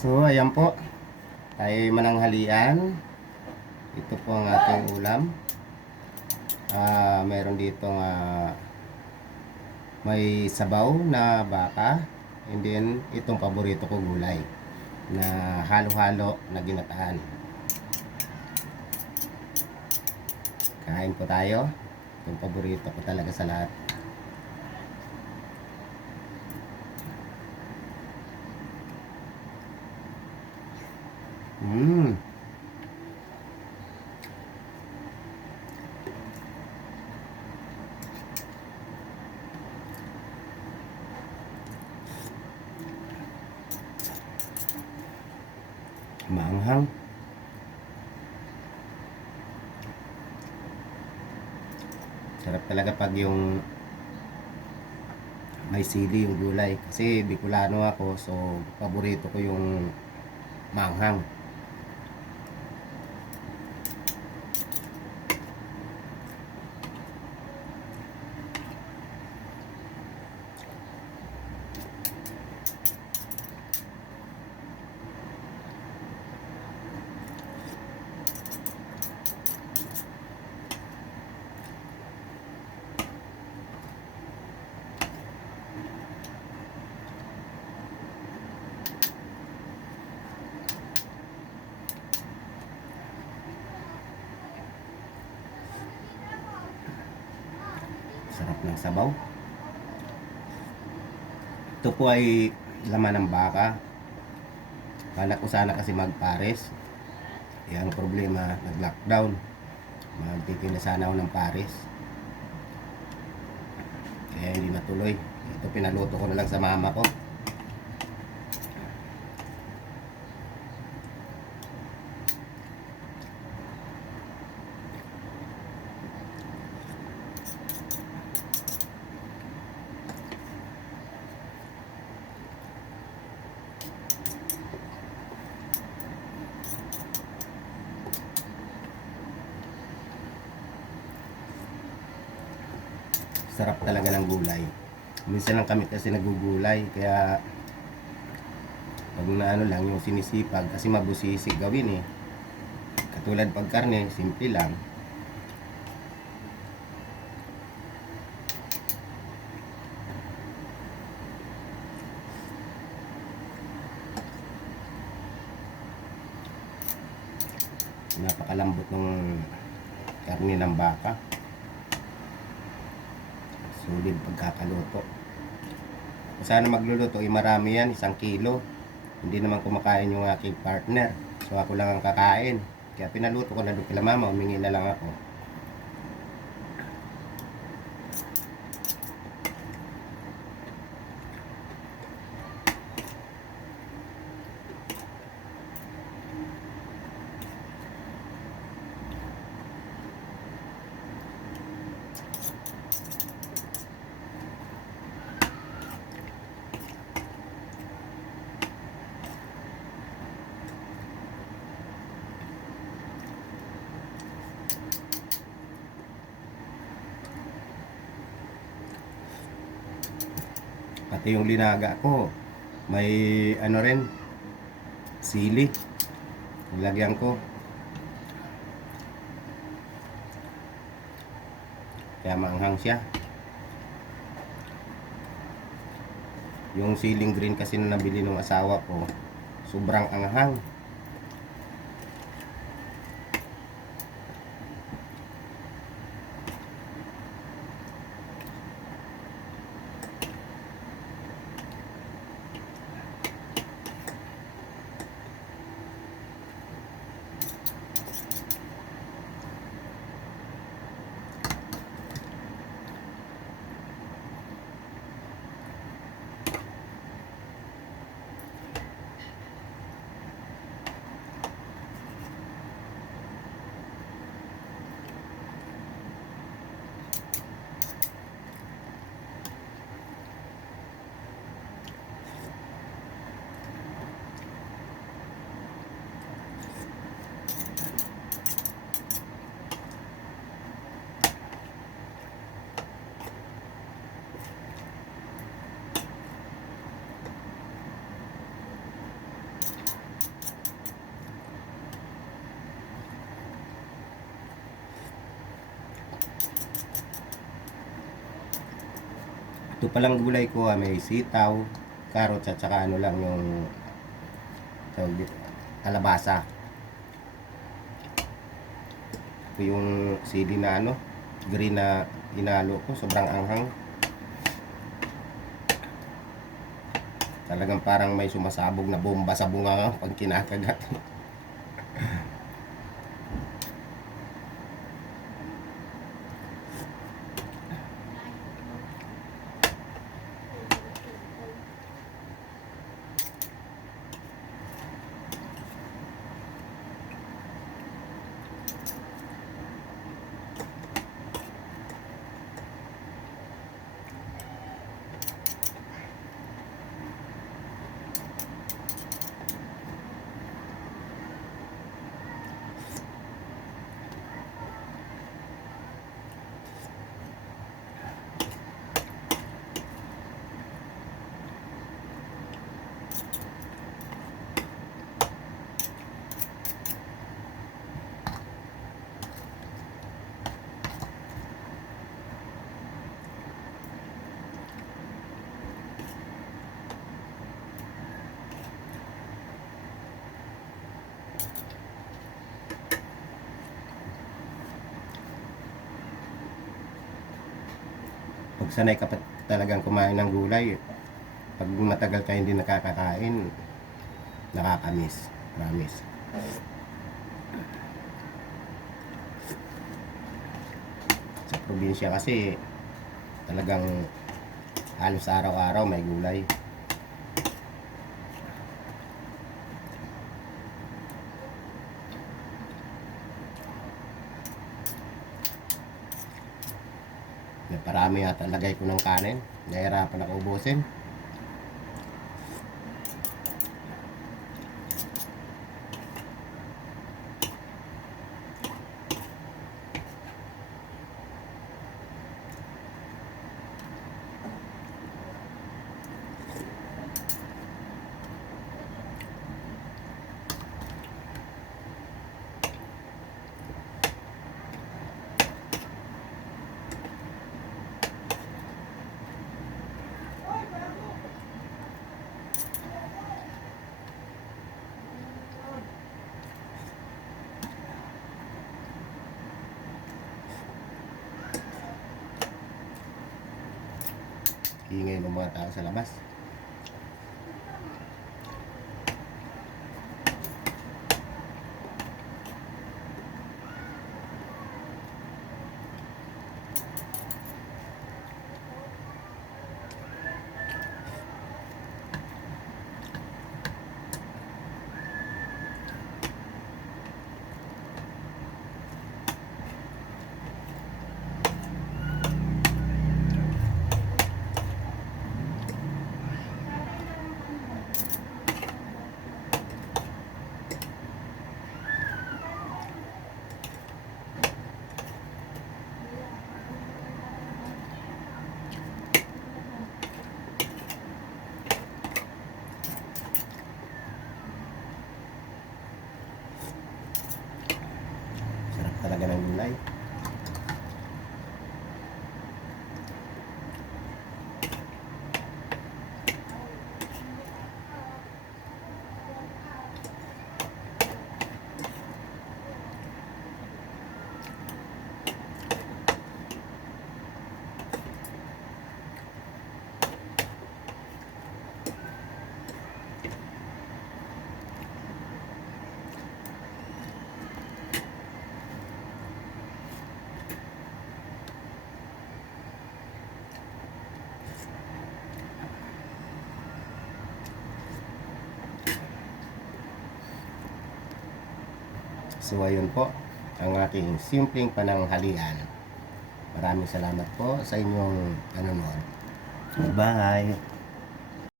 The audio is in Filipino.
So, ayan po. Tayo mananghalian. Ito po ang ating ulam. Meron dito may sabaw na baka. And then, itong paborito ko gulay na halo-halo na ginataan. Kain po tayo. Itong paborito ko talaga sa lahat. Mmm. Maanghang. Sarap talaga pag yung may sili yung gulay. Kasi Bicolano ako, so paborito ko yung maanghang. Sarap ng sabaw. Ito po ay laman ng baka. Kala ko sana kasi magpares. Ang problema, nag-lockdown. Magtitinda sana ako ng pares. Kaya hindi natuloy. Ito pinaluto ko na lang sa mama ko. Sarap talaga ng gulay. Minsan lang kami kasi nagugulay, kaya pag na ano lang yung sinisipag kasi mabusisi gawin eh. Katulad pag karne, simple lang. Napakalambot ng karne ng baka. Sulit pagkakaluto. Sana magluluto ay marami yan, 1 kilo. Hindi naman kumakain yung aking partner, so ako lang ang kakain. Kaya pinaluto ko na doon kila mama, humingi na lang ako. Pati yung linaga ko, may ano rin, sili. Nilagyan ko. Kaya maanghang siya. Yung siling green kasi na nabili ng asawa ko, sobrang anghang. Ito palang gulay ko, may sitaw, carrots at saka ano lang yung tawag dito, kalabasa. Ito yung sili na ano, green na inalo ko, sobrang anghang. Talagang parang may sumasabog na bomba sa bunga pag kinakagat. Pag sanay ka pa talagang kumain ng gulay, pag matagal ka hindi nakakakain, nakakamiss. Promise. Sa probinsya kasi, talagang halos araw-araw may gulay. Naparami yata lagay ko ng kanin. Nahirapan ako ubusin. Ingay ng mga tao sa labas. Sarap talaga ng gulay. So ayun po ang aking simpleng pananghalian. Maraming salamat po sa inyong panonood. Bye!